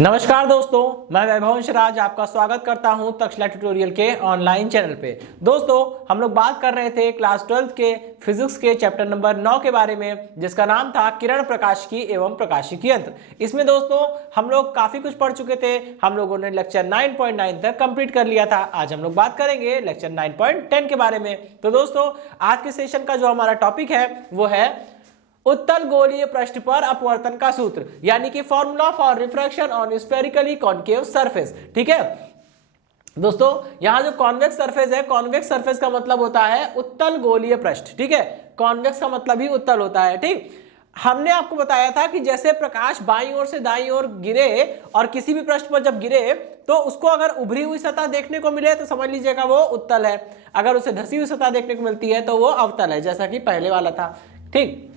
नमस्कार दोस्तों, मैं वैभव राज आपका स्वागत करता हूं तक्षशिला ट्यूटोरियल के ऑनलाइन चैनल पे। दोस्तों, हम लोग बात कर रहे थे क्लास 12 के फिजिक्स के चैप्टर नंबर 9 के बारे में, जिसका नाम था किरण प्रकाशिकी एवं प्रकाशिकी यंत्र। इसमें दोस्तों हम लोग काफी कुछ पढ़ चुके थे। हम लोगों ने लेक्चर 9.9 तक कंप्लीट कर लिया था। आज हम लोग बात करेंगे लेक्चर 9.10 के बारे में। तो दोस्तों, आज के सेशन का जो हमारा टॉपिक है वो है उत्तल गोलीय पृष्ठ पर अपवर्तन का सूत्र, यानी कि formula for refraction on spherically concave surface. ठीक है दोस्तों, यहां जो कॉन्वेक्स सरफेस है, कॉन्वेक्स सरफेस का मतलब होता है उत्तल गोलीय पृष्ठ। ठीक है, कॉन्वेक्स का मतलब ही उत्तल होता है। ठीक, हमने आपको बताया था कि जैसे प्रकाश बाईं ओर से दाईं ओर गिरे और किसी भी पृष्ठ पर जब गिरे तो उसको अगर उभरी हुई सतह देखने को मिले तो समझ लीजिएगा वो उत्तल है। अगर उसे धसी हुई सतह देखने को मिलती है तो वो अवतल है, जैसा कि पहले वाला था। ठीक,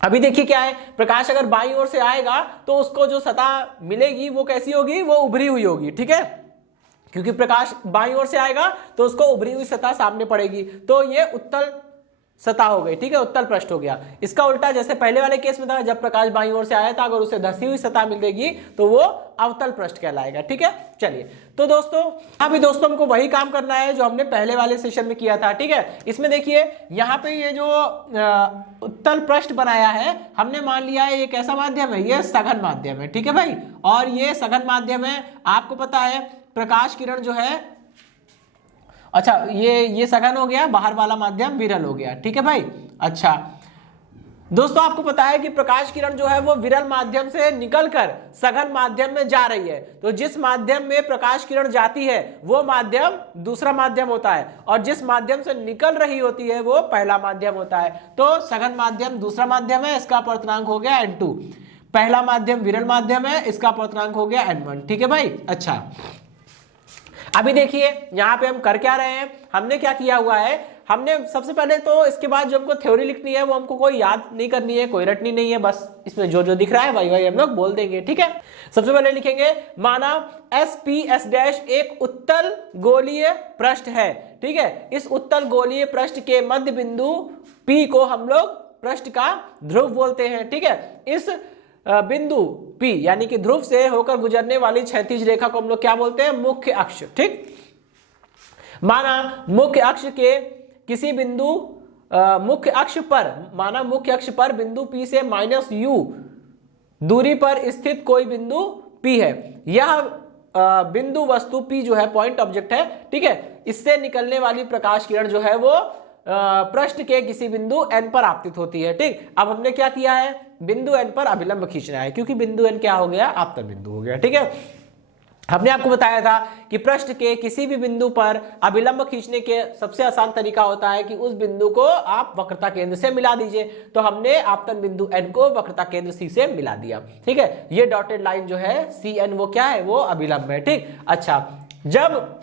अभी देखिए क्या है, प्रकाश अगर बाईं ओर से आएगा तो उसको जो सतह मिलेगी वो कैसी होगी, वो उभरी हुई होगी। ठीक है, क्योंकि प्रकाश बाईं ओर से आएगा तो उसको उभरी हुई सतह सामने पड़ेगी, तो ये उत्तल सतह हो गई। ठीक है, उत्तल पृष्ठ हो गया। इसका उल्टा जैसे पहले वाले केस में था, जब प्रकाश बाईं ओर से आया था, अगर उसे धसी हुई सतह मिलेगी तो वो अवतल पृष्ठ कहलाएगा। ठीक है, चलिए तो दोस्तों अभी दोस्तों हमको वही काम करना है जो हमने पहले वाले सेशन में किया था। ठीक है, इसमें देखिए यहाँ पे ये जो उत्तल पृष्ठ बनाया है, हमने मान लिया है ये कैसा माध्यम है, ये सघन माध्यम है। ठीक है भाई, और ये सघन माध्यम है। आपको पता है प्रकाश किरण जो है, अच्छा ये सघन हो गया, बाहर वाला माध्यम विरल हो गया। ठीक है भाई, अच्छा दोस्तों आपको पता है कि प्रकाश किरण जो है वो विरल माध्यम से निकलकर सघन माध्यम में जा रही है। तो जिस माध्यम में प्रकाश किरण जाती है वो माध्यम दूसरा माध्यम होता है, और जिस माध्यम से निकल रही होती है वो पहला माध्यम होता है। तो सघन माध्यम दूसरा माध्यम है, इसका अपवर्तनांक हो गया n2। पहला माध्यम विरल माध्यम है, इसका अपवर्तनांक हो गया n1। ठीक है भाई, अच्छा अभी देखिए यहां पे हम कर क्या रहे हैं, हमने क्या किया हुआ है, हमने सबसे पहले तो इसके बाद जो हमको थ्योरी लिखनी है वो हमको कोई याद नहीं करनी है, कोई रटनी नहीं है, बस इसमें जो जो दिख रहा है वही वही हम लोग बोल देंगे। ठीक है, सबसे पहले लिखेंगे माना SP S' एक उत्तल गोलीय पृष्ठ है। ठीक है, इस उत्तल गोलीय पृष्ठ के मध्य बिंदु P को हम लोग पृष्ठ का ध्रुव बोलते हैं। ठीक है, इस बिंदु P यानी कि ध्रुव से होकर गुजरने वाली क्षैतिज रेखा को हम लोग क्या बोलते हैं, मुख्य अक्ष। ठीक, माना मुख्य अक्ष के किसी बिंदु मुख्य अक्ष पर बिंदु P से -u दूरी पर स्थित कोई बिंदु P है। यह बिंदु वस्तु P जो है पॉइंट ऑब्जेक्ट है। ठीक है, इससे निकलने वाली प्रकाश किरण जो है वो पृष्ठ के किसी बिंदु n पर आपतित होती है। ठीक, अब हमने क्या किया है, बिंदु n पर अभिलंब खींचना है, क्योंकि बिंदु n क्या हो गया, आपतन बिंदु हो गया। ठीक है, हमने आपको बताया था कि पृष्ठ के किसी भी बिंदु पर अभिलंब खींचने के सबसे आसान तरीका होता है कि उस बिंदु को आप वक्रता केंद्र से मिला दीजिए। तो हमने आपतन बिंदु n को वक्रता केंद्र C से मिला दिया। ठीक है, ये डॉटेड लाइन जो है CN वो क्या है, वो अभिलंब है। ठीक, अच्छा जब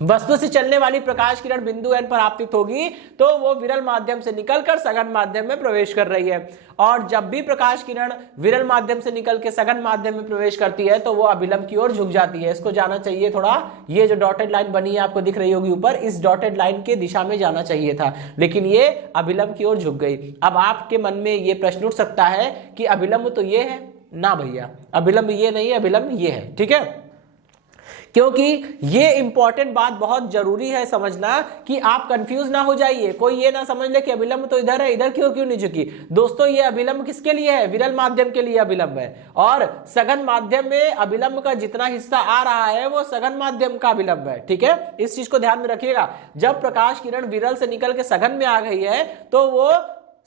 वस्तु से चलने वाली प्रकाश किरण बिंदु n पर आपतित होगी तो वो विरल माध्यम से निकलकर सघन माध्यम में प्रवेश कर रही है, और जब भी प्रकाश किरण विरल माध्यम से निकल के सघन माध्यम में प्रवेश करती है तो वो अभिलंब की ओर झुक जाती है। इसको जाना चाहिए थोड़ा, ये जो डॉटेड लाइन बनी है आपको दिख रही होगी ऊपर, इस डॉटेड लाइन के दिशा में जाना चाहिए था, लेकिन ये अभिलंब की ओर झुक गई। अब आपके मन में ये प्रश्न उठ सकता है कि अभिलंब तो ये है ना भैया, अभिलंब ये नहीं है, अभिलंब ये है। ठीक है, क्योंकि ये इंपॉर्टेंट बात बहुत जरूरी है समझना कि आप कंफ्यूज ना हो जाइए, कोई ये ना समझ ले कि अभिलंब तो इधर है, इधर क्यों नहीं झुकी। दोस्तों ये अभिलंब किसके लिए है, विरल माध्यम के लिए अभिलंब है, और सघन माध्यम में अभिलंब का जितना हिस्सा आ रहा है वो सघन माध्यम का अभिलंब है। ठीक है, इस चीज को ध्यान में रखिएगा। जब प्रकाश किरण विरल से निकल के सघन में आ गई है तो वो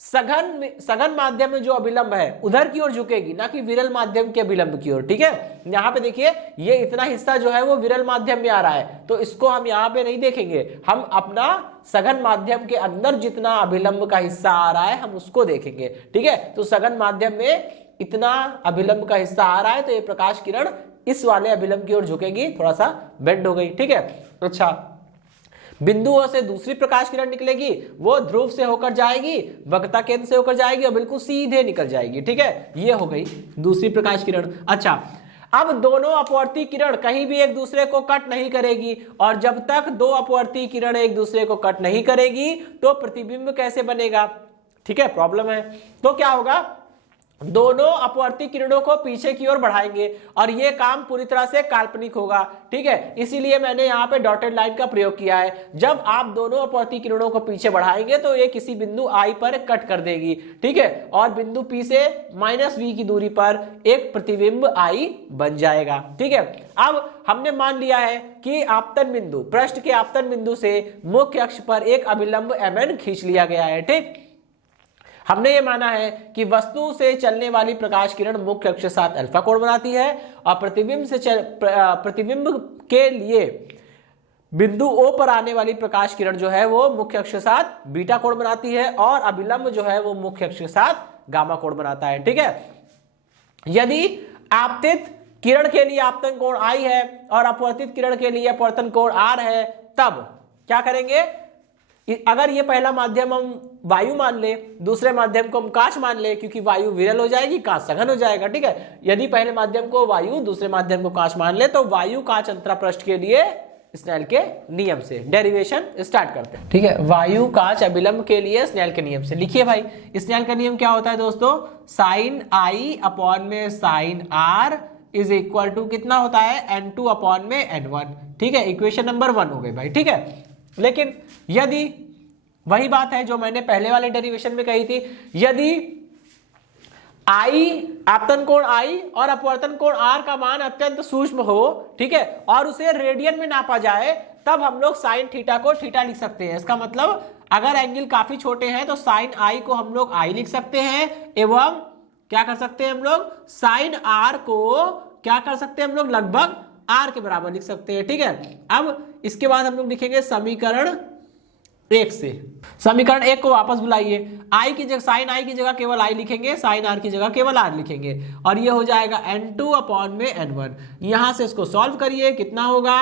सघन माध्यम में जो अभिलंब है उधर की ओर झुकेगी, ना कि विरल माध्यम के अभिलंब की ओर। ठीक है, यहाँ पे देखिए ये इतना हिस्सा जो है वो विरल माध्यम में आ रहा है, तो इसको हम यहाँ पे नहीं देखेंगे, हम अपना सघन माध्यम के अंदर जितना अभिलंब का हिस्सा आ रहा है हम उसको देखेंगे। ठीक है, तो सघन माध्यम में इतना अभिलंब का हिस्सा आ रहा है तो ये प्रकाश किरण इस वाले अभिलंब की ओर झुकेगी, थोड़ा सा बेंड हो गई। ठीक है, अच्छा बिंदु O से दूसरी प्रकाश किरण निकलेगी, वो ध्रुव से होकर जाएगी, वक्रता केंद्र से होकर जाएगी और बिल्कुल सीधे निकल जाएगी। ठीक है, ये हो गई दूसरी प्रकाश किरण। अच्छा अब दोनों अपवर्ती किरण कहीं भी एक दूसरे को कट नहीं करेगी, और जब तक दो अपवर्ती किरण एक दूसरे को कट नहीं करेगी तो प्रतिबिंब कैसे बनेगा। ठीक है, प्रॉब्लम है। तो क्या होगा, दोनों अपवर्ती किरणों को पीछे की ओर बढ़ाएंगे और यह काम पूरी तरह से काल्पनिक होगा। ठीक है, इसीलिए मैंने यहाँ पे डॉटेड लाइन का प्रयोग किया है। जब आप दोनों अपवर्ती किरणों को पीछे बढ़ाएंगे तो ये किसी बिंदु आई पर कट कर देगी। ठीक है, और बिंदु पी से -v की दूरी पर एक प्रतिबिंब आई बन जाएगा। ठीक है, अब हमने मान लिया है कि आपतन बिंदु, पृष्ठ के आपतन बिंदु से मुख्य अक्ष पर एक अभिलंब mn खींच लिया गया है। ठीक, हमने ये माना है कि वस्तु से चलने वाली प्रकाश किरण मुख्य अक्ष के साथ अल्फा कोण बनाती है और प्रतिबिंब के लिए बिंदु O पर आने वाली प्रकाश किरण जो है वो मुख्य अक्ष के साथ बीटा कोण बनाती है और अभिलंब जो है वो मुख्य अक्ष के साथ गामा कोण बनाता है। ठीक है, यदि आपतित किरण के लिए आपतन कोण I है और अपवर्तित किरण के लिए अपवर्तन कोण R है, तब क्या करेंगे? अगर ये पहला माध्यम हम वायु मान ले, दूसरे माध्यम को हम कांच मान ले, क्योंकि वायु विरल हो जाएगी, कांच सघन हो जाएगा। ठीक है, यदि पहले माध्यम को वायु, दूसरे माध्यम को कांच मान ले तो वायु कांच अंतरापृष्ठ के लिए स्नेल के नियम से डेरिवेशन स्टार्ट करते हैं। ठीक है, वायु कांच अभिलंब के लिए स्नेल के नियम से लिखिए भाई। स्नेल का नियम क्या होता है दोस्तों? साइन I अपॉन में sine R is equal to कितना होता है? n2 अपॉन में n1। ठीक है, इक्वेशन नंबर 1 हो गई भाई। ठीक है, लेकिन यदि वही बात है जो मैंने पहले वाले डेरिवेशन में कही थी, यदि I आपतन कोण I और अपवर्तन कोण R का मान अत्यंत सूक्ष्म हो, ठीक है, और उसे रेडियन में नापा जाए, तब हम लोग साइन थीटा को थीटा लिख सकते हैं। इसका मतलब अगर एंगल काफी छोटे हैं तो साइन I को हम लोग I लिख सकते हैं, एवं क्या कर सकते हैं हम लोग? साइन R को क्या कर सकते हैं हम लोग? लगभग R के बराबर लिख सकते हैं। ठीक है, अब इसके बाद हम लोग लिखेंगे समीकरण 1 से। समीकरण 1 को वापस बुलाइए। I की जगह, साइन I की जगह केवल I लिखेंगे, साइन R की जगह केवल R लिखेंगे और ये हो जाएगा n2 अपॉन में n1। यहां से इसको सॉल्व करिए, कितना होगा?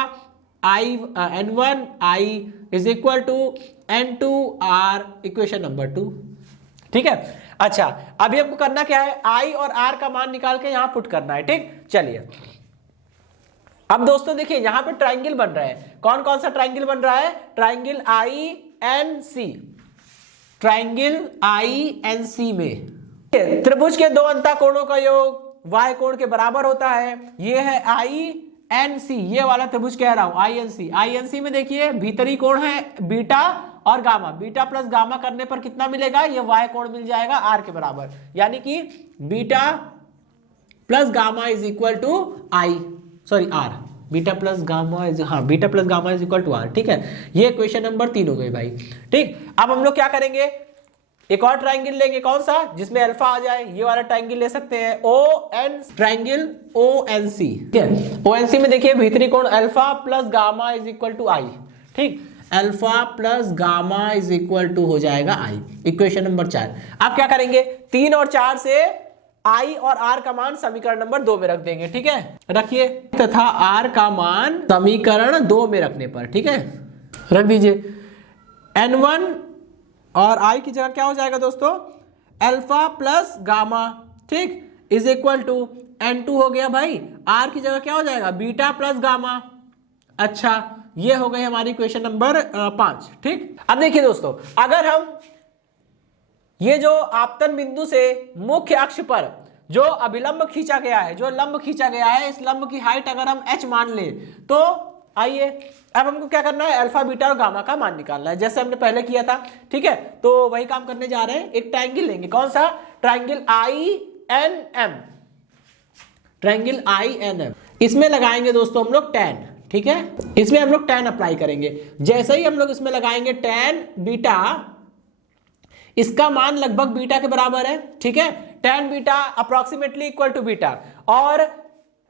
n1 I is equal to n2 R, equation number 2। ठीक है, अच्छा अभी हमको करना क्या है? I और R का मान निकाल के यहां पुट करना है। ठीक, चलिए अब दोस्तों देखिए यहां पे ट्राइंगल बन रहा है। कौन कौन सा ट्राइंगल बन रहा है? ट्राइंगल INC, ट्राइंगल INC में त्रिभुज के दो अंतःकोणों का योग y कोण के बराबर होता है। ये है INC, ये वाला त्रिभुज कह रहा हूं, INC में देखिए भीतरी कोण है बीटा और गामा। बीटा प्लस गामा करने पर कितना मिलेगा? ये y कोण मिल जाएगा R के बराबर, यानी कि beta plus gamma is equal to R। Beta plus gamma is, हाँ, beta plus gamma is equal to R। ठीक है, ये क्वेश्चन नंबर 3 हो गई भाई। ठीक, अब हम लोग क्या करेंगे? एक और ट्राइंगल लेंगे, कौन सा? जिसमें अल्फा आ जाए। ये वाला ट्राइंगल ले सकते हैं, ट्राइंगल ONC। ठीक है, ONC में देखिए भीतरी कोण alpha plus gamma is equal to I। ठीक, alpha plus gamma is equal to हो जाएगा I, इक्वेशन नंबर 4। अब क्या करेंगे? 3 और 4 से I और R का मान समीकरण नंबर 2 में रख देंगे। ठीक है, रखिए, तथा R का मान समीकरण 2 में रखने पर, ठीक है, रख दीजिए। n1 और I की जगह क्या हो जाएगा दोस्तों? अल्फा प्लस गामा, ठीक, इज इक्वल टू n2 हो गया भाई। R की जगह क्या हो जाएगा? Beta plus gamma. अच्छा, ये हो गई हमारी क्वेश्चन नंबर 5। ठीक, अब देखिए दोस्तों, अगर हम ये जो आपतन बिंदु से मुख्य अक्ष पर जो अभिलंब खींचा गया है, जो लंब खींचा गया है, इस लंब की हाइट अगर हम h मान ले तो आइए अब हमको क्या करना है? अल्फा बीटा और गामा का मान निकालना है, जैसे हमने पहले किया था। ठीक है, तो वही काम करने जा रहे हैं। एक ट्राइंगल लेंगे, कौन सा? Triangle INM, triangle INM। इसमें लगाएंगे दोस्तों हम लोग tan। ठीक है, इसमें हम लोग tan अप्लाई करेंगे। जैसे ही हम लोग इसमें लगाएंगे tan बीटा, इसका मान लगभग बीटा के बराबर है। ठीक है, tan beta approximately equal to beta. और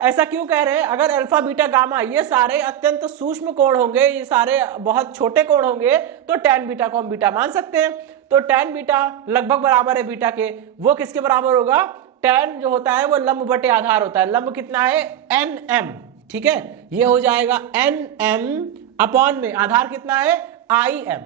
ऐसा क्यों कह रहे हैं? अगर अल्फा बीटा गामा ये सारे अत्यंत सूक्ष्म कोण होंगे, ये सारे बहुत छोटे कोण होंगे, तो tan बीटा को हम बीटा मान सकते हैं। तो tan बीटा लगभग बराबर है बीटा के। वो किसके बराबर होगा? tan जो होता है वो लंब बटे आधार होता है। लंब कितना है? NM। ठीक है, ये हो जाएगा NM अपॉन में आधार कितना है? IM,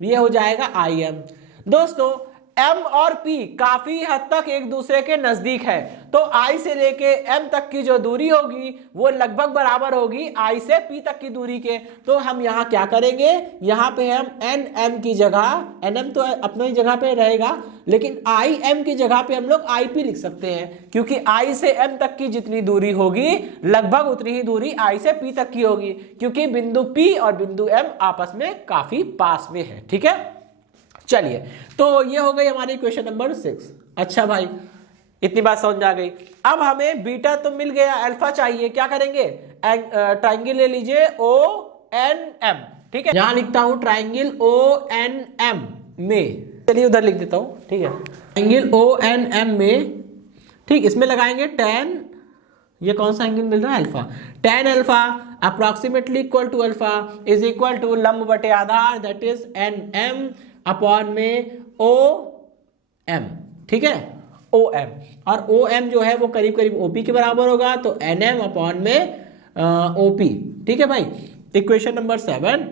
ये हो जाएगा IM। दोस्तों m और p काफी हद तक एक दूसरे के नजदीक है, तो i से लेके m तक की जो दूरी होगी वो लगभग बराबर होगी i से p तक की दूरी के। तो हम यहाँ क्या करेंगे, यहाँ पे हम nm की जगह, nm तो अपनी जगह पे रहेगा, लेकिन im की जगह पे हम लोग ip लिख सकते हैं, क्योंकि i से m तक की जितनी दूरी होगी लगभग उतनी ही दूरी i से p तक की होगी, क्योंकि बिंदु p और बिंदु m आपस में काफी पास में है। ठीक है, चलिए, तो ये हो गई हमारी क्वेश्चन नंबर 6। अच्छा भाई, इतनी बात समझ आ गई। अब हमें बीटा तो मिल गया, अल्फा चाहिए, क्या करेंगे, ट्राइंगल ले लीजिए ONM। ठीक है, यहां लिखता हूं ट्राइंगल ONM में, चलिए उधर लिख देता हूं। ठीक है, ट्राइंगल ONM में, ठीक, इसमें लगाएंगे tan, ये कौन सा एंगल मिल रहा है, alpha, tan alpha approximately equal to alpha is equal to लंब बटे आधार, दैट इज NM अपॉन में OM। ठीक है, OM, और OM जो है वो करीब करीब OP के बराबर होगा, तो NM अपॉन में OP। ठीक है भाई, इक्वेशन नंबर 7।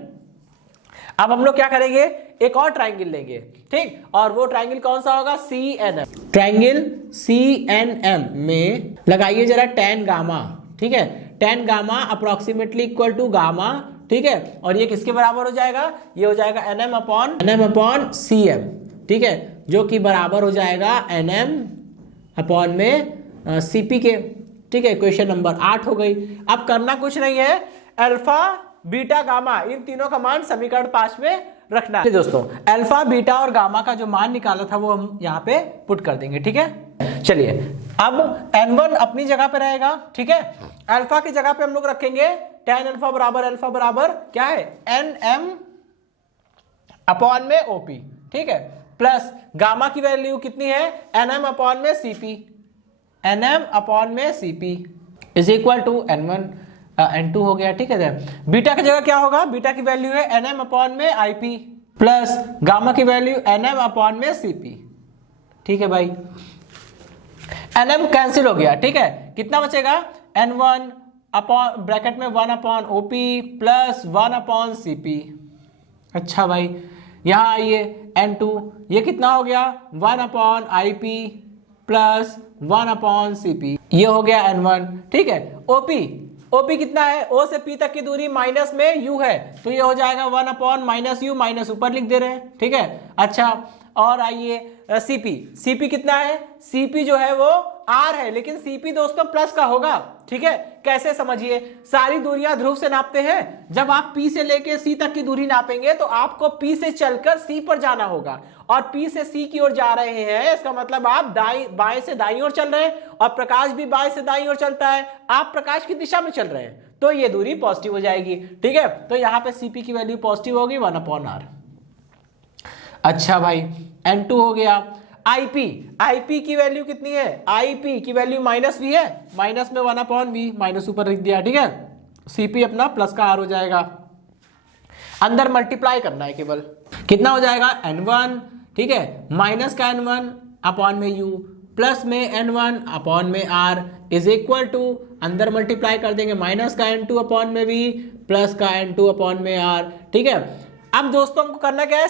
अब हम लोग क्या करेंगे, एक और ट्राइंगल लेंगे, ठीक, और वो ट्राइंगल कौन सा होगा, CNM। ट्राइंगल CNM में लगाइए जरा tan गामा। ठीक है, tan gamma approximately equal to gamma. ठीक है, और ये किसके बराबर हो जाएगा, ये हो जाएगा NM अपॉन CM। ठीक है, जो कि बराबर हो जाएगा NM अपॉन में CP के। ठीक है, क्वेश्चन नंबर 8 हो गई। अब करना कुछ नहीं है, अल्फा बीटा गामा इन तीनों का मान समीकरण 5 में रखना है। दोस्तों, अल्फा बीटा और गामा का जो मान निकाला था वो हम यहाँ पे पुट कर देंगे। ठीक है, चलिए, अब n1 अपनी जगह पे रहेगा। ठीक है, अल्फा की जगह पे हम लोग रखेंगे tan अल्फा बराबर क्या है, NM अपॉन में OP। ठीक है, प्लस गामा की वैल्यू कितनी है, NM अपॉन में CP, NM अपॉन में CP is equal to N1 N2 हो गया। ठीक है, बीटा की जगह क्या होगा, बीटा की वैल्यू है NM अपॉन में IP प्लस गामा की वैल्यू NM अपॉन में CP। ठीक है भाई, NM कैंसिल हो गया। ठीक है, कितना बचेगा, N1 अपॉन ब्रैकेट में 1 upon OP plus 1 upon CP। अच्छा भाई, यहाँ आइए N2, ये कितना हो गया, 1 upon IP plus 1 upon CP, ये हो गया N1। ठीक है, OP कितना है, O से P तक की दूरी माइनस में U है, तो ये हो जाएगा 1 अपॉन माइनस U, माइनस ऊपर लिख दे रहे हैं। ठीक है, अच्छा, और आइए CP कितना है, CP जो है वो R है, लेकिन CP दोस्तों प्लस का होगा। ठीक है, कैसे समझिए, सारी दूरियां ध्रुव से नापते हैं, जब आप P से लेके C तक की दूरी नापेंगे तो आपको P से चलकर C पर जाना होगा, और P से C की ओर जा रहे हैं, इसका मतलब आप बाएं से दाईं ओर चल रहे हैं, और प्रकाश भी बाएं से दाईं ओर चलता है, आप प्रकाश की दिशा में चल रहे हैं, तो ये दूरी पॉजिटिव हो जाएगी। ठीक है, तो यहाँ पे CP की वैल्यू पॉजिटिव होगी 1 अपॉन R। अच्छा भाई, N2 हो गया। IP की वैल्यू कितनी है, IP की वैल्यू माइनस V है, माइनस में 1 अपॉन V, माइनस ऊपर लिख दिया। ठीक है, CP अपना प्लस का R हो जाएगा, अंदर मल्टीप्लाई करना है केवल, कितना हो जाएगा N1। ठीक है, माइनस का N1 अपॉन में U प्लस में N1 अपॉन में R इज इक्वल टू, अंदर मल्टीप्लाई कर देंगे, माइनस का N2 अपॉन में V प्लस का N2 अपॉन में R। ठीक है, अब दोस्तों हमको करना क्या है,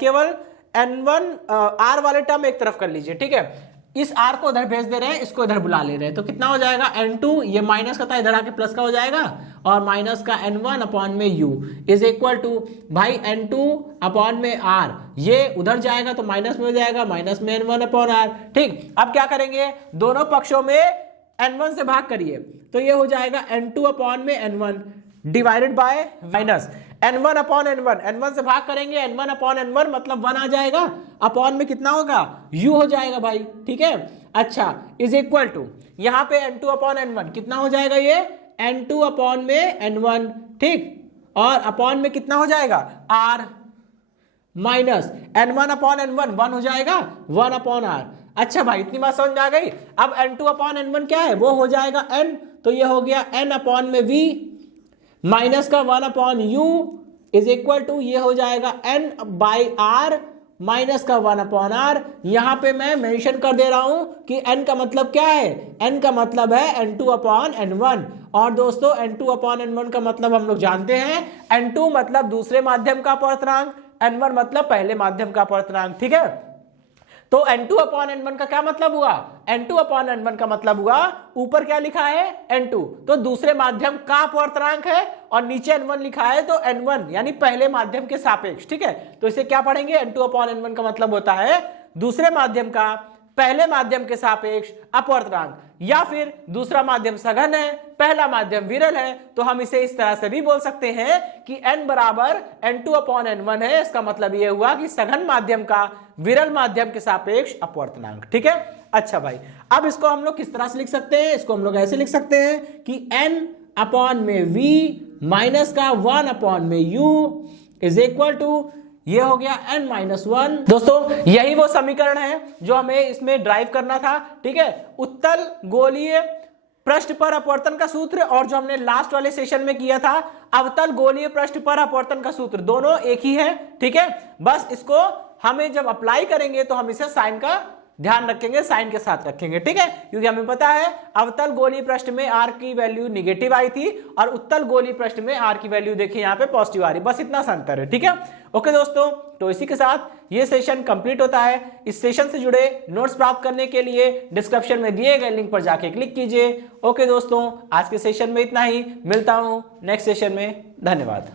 केवल N1 R वाले टर्म एक तरफ कर लीजिए। ठीक है, इस R को उधर भेज दे रहे हैं, इसको इधर बुला ले रहे हैं, तो कितना हो जाएगा N2, ये माइनस का था इधर आके प्लस का हो जाएगा, और माइनस का N1 अपॉन में U इज इक्वल टू भाई N2 अपॉन में R, ये उधर जाएगा तो माइनस में हो जाएगा, माइनस में N1 अपॉन R। ठीक, अब क्या करेंगे, दोनों पक्षों में N1 से भाग करिए, तो ये हो जाएगा N2 अपॉन में N1 divided by minus N1 upon N1, N1 से भाग करेंगे, N1 अपॉन N1 मतलब 1 आ जाएगा, अपॉन में कितना होगा, U हो जाएगा भाई। ठीक है, अच्छा, इज इक्वल टू यहाँ पे N2 अपॉन N1 कितना हो जाएगा, ये N2 अपॉन में N1। ठीक, और अपॉन में कितना हो जाएगा R minus N1 upon N1 1 हो जाएगा, 1 अपॉन R। अच्छा भाई, इतनी बात समझ में आ गई। अब N2 अपॉन N1 क्या है, वो हो जाएगा N, तो ये हो गया N अपॉन में V माइनस का 1 upon U is equal to, ये हो जाएगा N बाई R माइनस का 1 अपॉन R। यहां पे मैं मेंशन कर दे रहा हूं कि N का मतलब क्या है, N का मतलब है N2 अपॉन N1, और दोस्तों N2 अपॉन N1 का मतलब हम लोग जानते हैं, N2 मतलब दूसरे माध्यम का अपवर्तनांक, N1 मतलब पहले माध्यम का अपवर्तनांक। ठीक है, तो N2 अपॉन N1 का क्या मतलब हुआ? N2 अपॉन N1 का मतलब हुआ ऊपर क्या लिखा है N2, तो दूसरे माध्यम का अपवर्तनांक है, और नीचे N1 लिखा है तो N1 यानी पहले माध्यम के सापेक्ष। ठीक है, तो इसे क्या पढ़ेंगे? N2 अपॉन N1 का मतलब होता है दूसरे माध्यम का पहले माध्यम के सापेक्ष अपवर्तनांक, या फिर दूसरा माध्यम सघन है, पहला माध्यम विरल है, तो हम इसे इस तरह से भी बोल सकते हैं कि n बराबर N2 अपॉन N1 है। इसका मतलब यह हुआ कि सघन माध्यम का विरल माध्यम के सापेक्ष अपवर्तनांक। ठीक है, अच्छा भाई, अब इसको हम लोग किस तरह से लिख सकते हैं? इसको हम लोग ऐसे लिख सकते हैं कि n अपॉन में v माइनस का 1 अपॉन में u इज इक्वल टू, ये हो गया n-1। दोस्तों यही वो समीकरण है जो हमें इसमें ड्राइव करना था। ठीक है, उत्तल गोलीय पृष्ठ पर अपवर्तन का सूत्र और जो हमने लास्ट वाले सेशन में किया था अवतल गोलीय पृष्ठ पर अपवर्तन का सूत्र, दोनों एक ही है। ठीक है, बस इसको हमें जब अप्लाई करेंगे तो हम इसे साइन का ध्यान रखेंगे, साइन के साथ रखेंगे। ठीक है, क्योंकि हमें पता है अवतल गोलीय पृष्ठ में r की वैल्यू निगेटिव आई थी और उत्तल गोलीय पृष्ठ में r की वैल्यू देखिए यहाँ पे पॉजिटिव आ रही, बस इतना सा अंतर है। ठीक है, ओके दोस्तों, तो इसी के साथ ये सेशन कंप्लीट होता है। इस सेशन से जुड़े नोट्स प्राप्त करने के लिए डिस्क्रिप्शन में दिए गए लिंक पर जाके क्लिक कीजिए। ओके दोस्तों, आज के सेशन में इतना ही, मिलता हूं नेक्स्ट सेशन में, धन्यवाद।